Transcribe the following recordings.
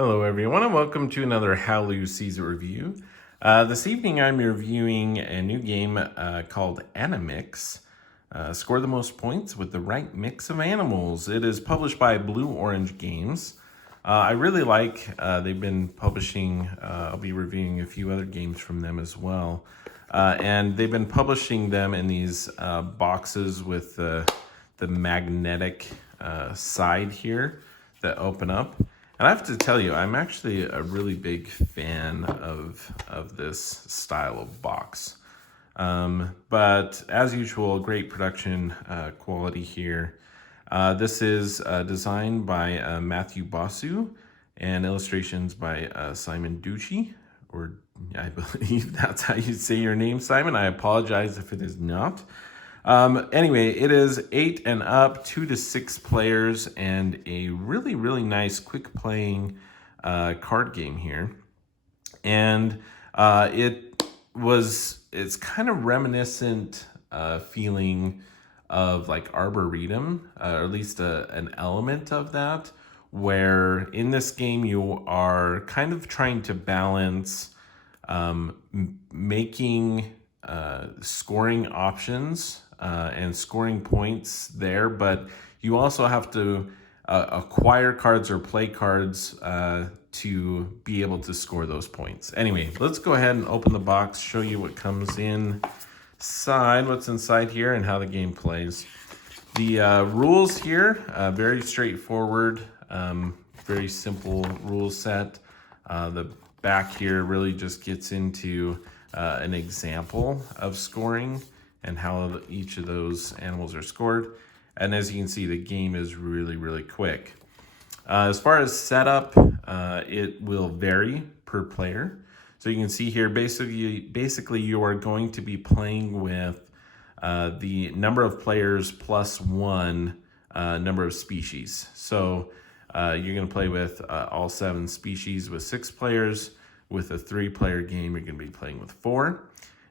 Hello everyone and welcome to another Hallyu Caesar review. This evening I'm reviewing a new game called Animix. Score the most points with the right mix of animals. It is published by Blue Orange Games. I really like, they've been publishing, I'll be reviewing a few other games from them as well. And they've been publishing them in these boxes with the magnetic side here that open up. And I have to tell you, I'm actually a really big fan of this style of box. But as usual, great production quality here. This is designed by Matthew Basu and illustrations by Simon Ducci, or I believe that's how you say your name, Simon. I apologize if it is not. Anyway, it is 8 and up, 2 to 6 players, and a really, really nice quick playing card game here. And it's kind of reminiscent feeling of like Arboretum, or at least an element of that, where in this game you are kind of trying to balance making scoring options and scoring points there, but you also have to acquire cards or play cards to be able to score those points. Anyway, let's go ahead and open the box, show you what comes inside, what's inside here, and how the game plays. The rules here, very straightforward, very simple rule set. The back here really just gets into an example of scoring and how each of those animals are scored. And as you can see, the game is really, really quick. As far as setup, it will vary per player. So you can see here, basically you are going to be playing with the number of players plus one number of species. So you're gonna play with all 7 species with 6 players. With a 3-player game, you're gonna be playing with 4.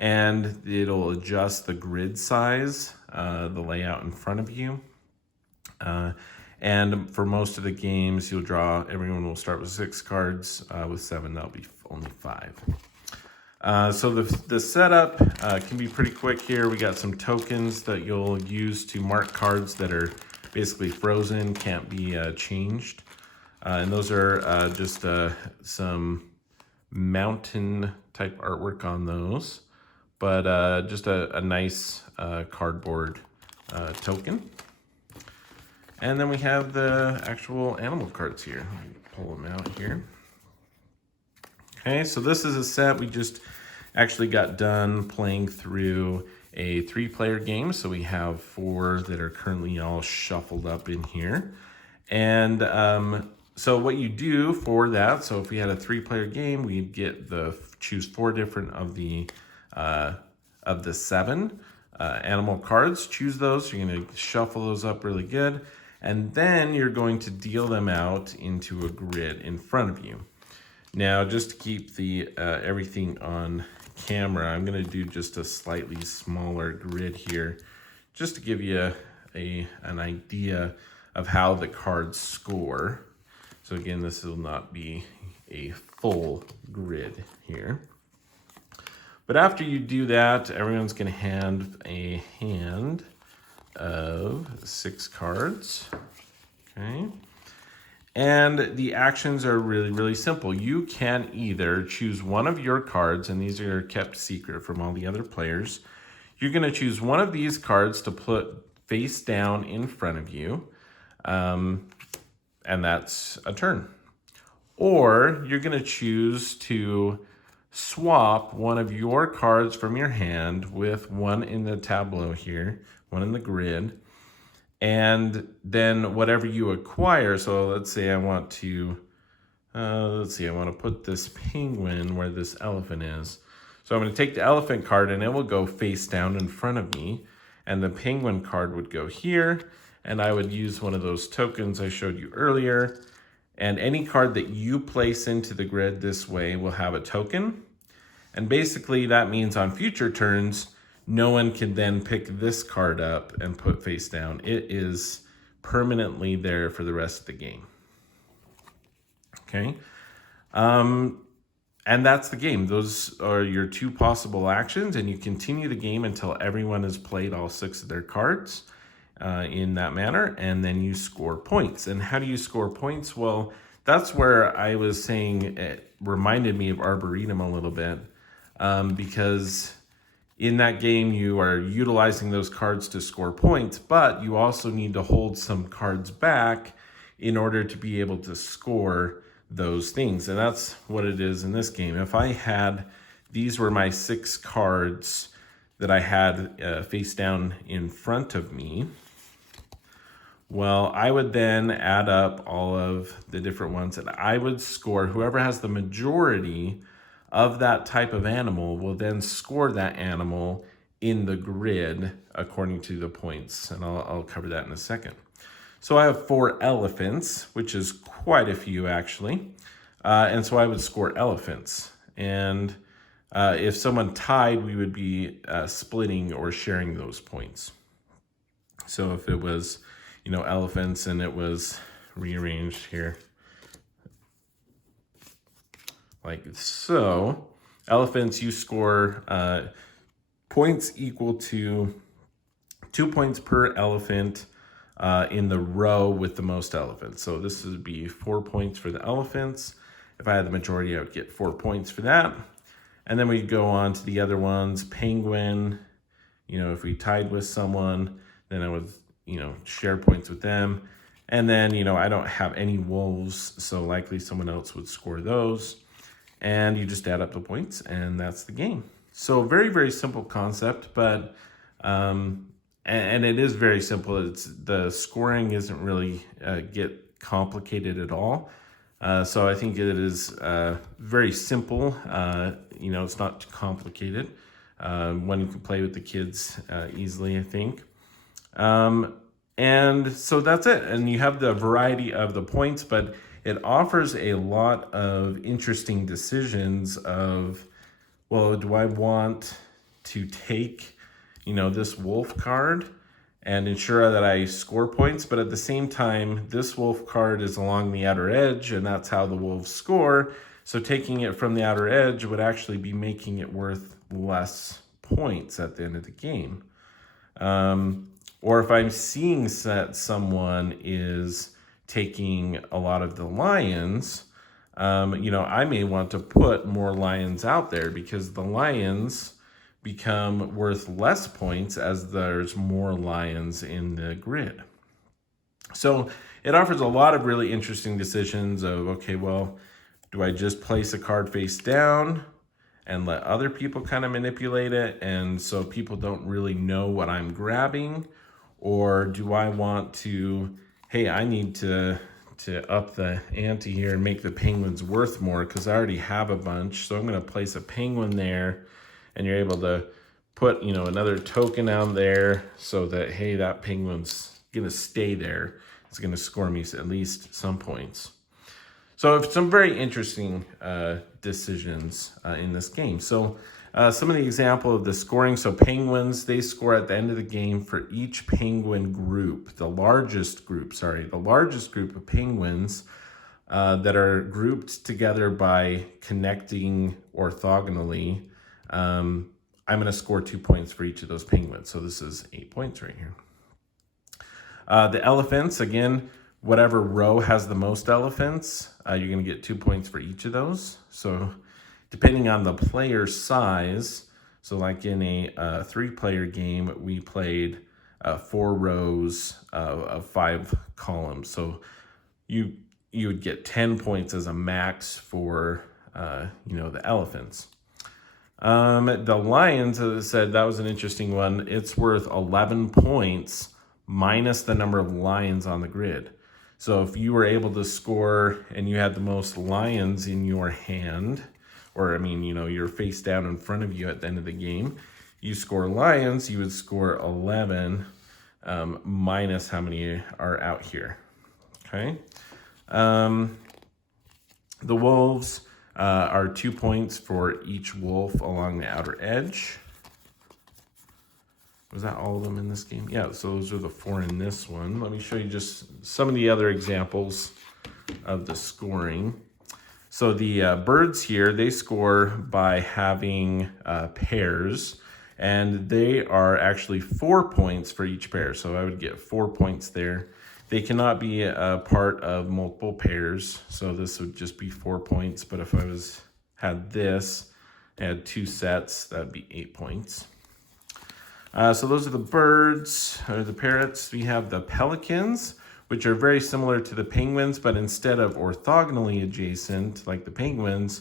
And it'll adjust the grid size, the layout in front of you. And for most of the games, everyone will start with 6 cards. With 7, that'll be only 5. So the setup can be pretty quick here. We got some tokens that you'll use to mark cards that are basically frozen, can't be changed. And those are just some mountain type artwork on those, but just a nice cardboard token. And then we have the actual animal cards here. Let me pull them out here. Okay, so this is a set. We just actually got done playing through a 3-player game. So we have 4 that are currently all shuffled up in here. And so what you do for that, so if we had a 3-player game, we'd get choose 4 different of the 7 animal cards. Choose those. You're going to shuffle those up really good. And then you're going to deal them out into a grid in front of you. Now, just to keep the everything on camera, I'm going to do just a slightly smaller grid here, just to give you an idea of how the cards score. So again, this will not be a full grid here. But after you do that, everyone's going to hand a hand of 6 cards. Okay. And the actions are really, really simple. You can either choose one of your cards, and these are kept secret from all the other players. You're going to choose one of these cards to put face down in front of you. And that's a turn. Or you're going to choose to swap one of your cards from your hand with one in the tableau here, one in the grid, and then whatever you acquire. So let's say I want to put this penguin where this elephant is. So I'm going to take the elephant card and it will go face down in front of me, and the penguin card would go here. And I would use one of those tokens I showed you earlier. And any card that you place into the grid this way will have a token. And basically that means on future turns, no one can then pick this card up and put face down. It is permanently there for the rest of the game. okay? And that's the game. Those are your two possible actions, and you continue the game until everyone has played all 6 of their cards in that manner, and then you score points. And how do you score points? Well, that's where I was saying it reminded me of Arboretum a little bit, because in that game you are utilizing those cards to score points, but you also need to hold some cards back in order to be able to score those things. And that's what it is in this game. If I had, these were my 6 cards that I had face down in front of me, well, I would then add up all of the different ones that I would score. Whoever has the majority of that type of animal will then score that animal in the grid according to the points. And I'll cover that in a second. So I have 4 elephants, which is quite a few actually. And so I would score elephants. And if someone tied, we would be splitting or sharing those points. So if it was, elephants and it was rearranged here like so, elephants, you score points equal to 2 points per elephant in the row with the most elephants. So this would be 4 points for the elephants. If I had the majority, I would get 4 points for that. And then we go on to the other ones. Penguin, if we tied with someone, then I would, share points with them. And then, I don't have any wolves, so likely someone else would score those. And you just add up the points, and that's the game. So very, very simple concept, but and it is very simple. It's the scoring isn't really get complicated at all. So I think it is very simple. It's not too complicated. One you can play with the kids easily, I think. And so that's it. And you have the variety of the points, but it offers a lot of interesting decisions of, well, do I want to take, this wolf card and ensure that I score points, but at the same time, this wolf card is along the outer edge, and that's how the wolves score. So taking it from the outer edge would actually be making it worth less points at the end of the game. Or if I'm seeing that someone is taking a lot of the lions, I may want to put more lions out there because the lions become worth less points as there's more lions in the grid. So it offers a lot of really interesting decisions of, okay, well, do I just place a card face down and let other people kind of manipulate it, and so people don't really know what I'm grabbing? Or do I want to, hey, I need to up the ante here and make the penguins worth more because I already have a bunch. So I'm going to place a penguin there, and you're able to put, another token out there so that, hey, that penguin's going to stay there. It's going to score me at least some points. So some very interesting decisions in this game. So some of the example of the scoring. So penguins, they score at the end of the game for each penguin group. The largest group of penguins that are grouped together by connecting orthogonally. I'm going to score 2 points for each of those penguins. So this is 8 points right here. The elephants, again, whatever row has the most elephants, you're going to get 2 points for each of those. So depending on the player size, so like in a 3-player game, we played 4 rows of 5 columns. So you would get 10 points as a max for the elephants. The lions, as I said, that was an interesting one. It's worth 11 points minus the number of lions on the grid. So if you were able to score and you had the most lions in your hand, or you're face down in front of you at the end of the game, you score lions, you would score 11 minus how many are out here. Okay. The wolves are 2 points for each wolf along the outer edge. Was that all of them in this game? Yeah, so those are the 4 in this one. Let me show you just some of the other examples of the scoring. So the birds here, they score by having pairs, and they are actually 4 points for each pair. So I would get 4 points there. They cannot be a part of multiple pairs, so this would just be 4 points. But if I had this, I had 2 sets, that'd be 8 points. So those are the birds, or the parrots. We have the pelicans, which are very similar to the penguins, but instead of orthogonally adjacent like the penguins,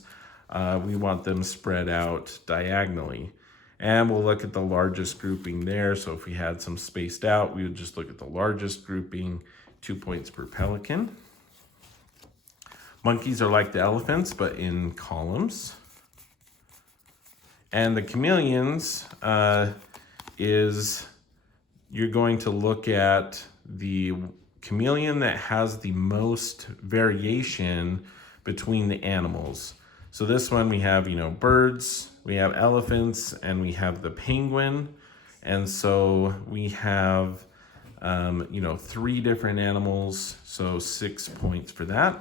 we want them spread out diagonally. And we'll look at the largest grouping there. So if we had some spaced out, we would just look at the largest grouping, 2 points per pelican. Monkeys are like the elephants, but in columns. And the chameleons you're going to look at the chameleon that has the most variation between the animals. So this one we have, birds, we have elephants, and we have the penguin. And so we have, 3 different animals, so 6 points for that.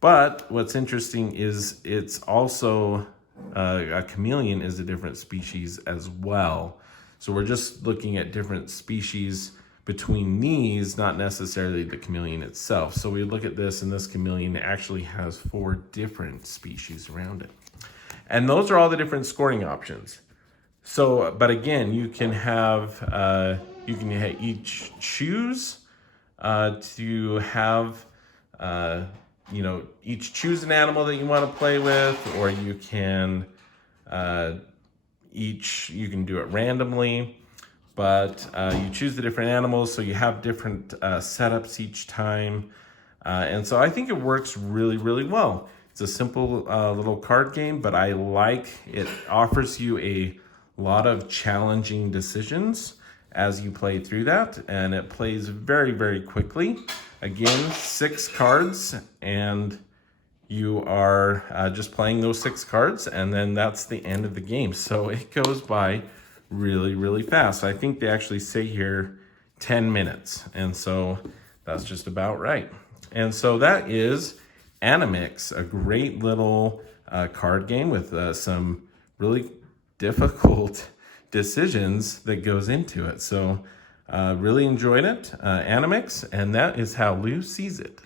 But what's interesting is it's also, a chameleon is a different species as well. So we're just looking at different species between these, not necessarily the chameleon itself. So we look at this, and this chameleon actually has 4 different species around it. And those are all the different scoring options. So, but again, you can each choose to have, each choose an animal that you want to play with, or you can you can do it randomly, but you choose the different animals, so you have different setups each time. And so I think it works really, really well. It's a simple little card game, but I like it. Offers you a lot of challenging decisions as you play through that, and it plays very, very quickly. Again, 6 cards, and you are just playing those 6 cards, and then that's the end of the game. So it goes by really, really fast. I think they actually say here 10 minutes, and so that's just about right. And so that is Animix, a great little card game with some really difficult decisions that goes into it. So really enjoyed it, Animix, and that is how Lou sees it.